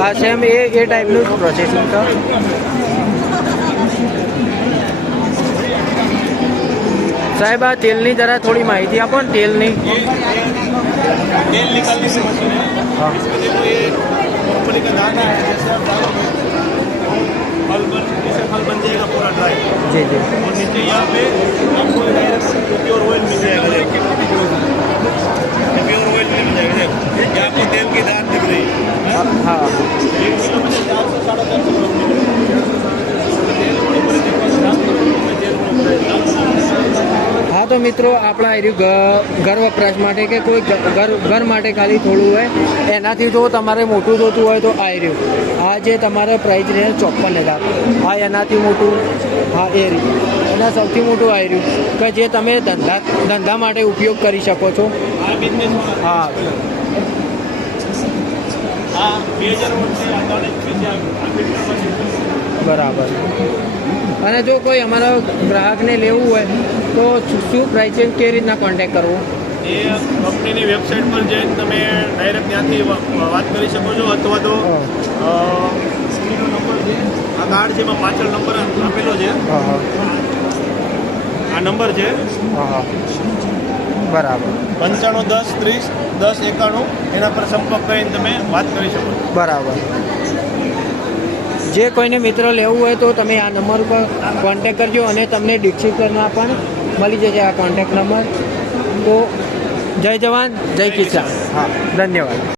આ સેમ એ એ ટાઈપનું જ પ્રોસેસિંગ છે સાહેબ આ તેલની જરા થોડી માહિતી આપો ને તેલની तेल निकालने की मशीन है हाँ। है। હા, તો મિત્રો, આપણા એર્યું ઘર વપરાશ માટે કે કોઈ ઘર ઘર માટે ખાલી થોડું હોય, એનાથી જો તમારે મોટું જોતું હોય તો આ એર્યું આ જે તમારે પ્રાઇસ રહે ચોપન હજાર. હા એનાથી મોટું, હા, એ રહ્યું. એના સૌથી મોટું આ રહ્યું. કે જે તમે ધંધા ધંધા માટે ઉપયોગ કરી શકો છો. હા આ બે હજાર વર્ષથી આગળ જ છે આ ફિલ્ટર મશીન બરાબર. અને જો કોઈ અમારા ગ્રાહકને લેવું હોય તો શું- શું પ્રાઇસ છે કેવી રીતના કોન્ટેક કરવો? એ કંપનીની વેબસાઇટ પર જઈને તમે ડાયરેક્ટ ત્યાંથી વાત કરી શકો છો અથવા તો સ્ક્રીનનો નંબર છે આ કાર્ડ છે એમાં પાછળ નંબર આપેલો છે. આ નંબર છે. હા હા. બરાબર. પંચાણું દસ ત્રીસ દસ એકાણું એના પર સંપર્ક કરીને તમે વાત કરી શકો. બરાબર. જે કોઈને મિત્ર લેવું હોય તો તમે આ નંબર ઉપર કોન્ટેક કરજો અને તમને ડિસ્ક્રિપ્શનમાં પણ મળી જશે આ કોન્ટેક નંબર. તો જય જવાન જય કિસાન. હા ધન્યવાદ.